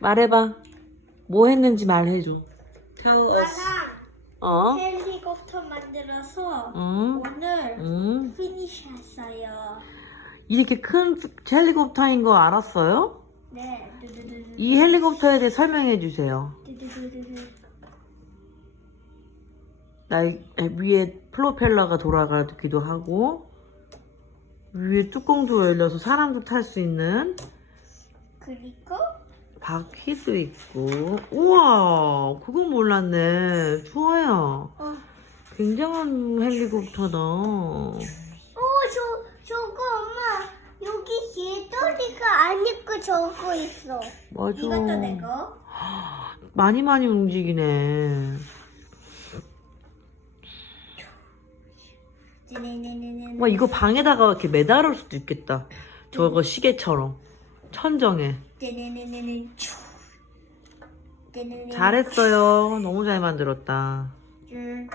말해봐. 뭐 했는지 말해줘. Tell us. 어? 헬리콥터 만들어서 응? 오늘 응? 피니시 했어요. 이렇게 큰 헬리콥터인 거 알았어요? 네. 두두두두. 이 헬리콥터에 대해 설명해 주세요. 두두두두두. 날 위에 프로펠러가 돌아가기도 하고 위에 뚜껑도 열려서 사람도 탈 수 있는 그리고 바퀴도 있고 우와 그건 몰랐네 좋아요 어. 굉장한 헬리콥터다 오, 저, 저거 엄마 여기 개돌이가 안 있고 저거 있어. 맞아 이것도 내 거. 많이 많이 움직이네 네네네네. 와 이거 방에다가 이렇게 매달을 수도 있겠다 저거 시계처럼 천정에. 네네네네. 잘했어요. 너무 잘 만들었다. 음,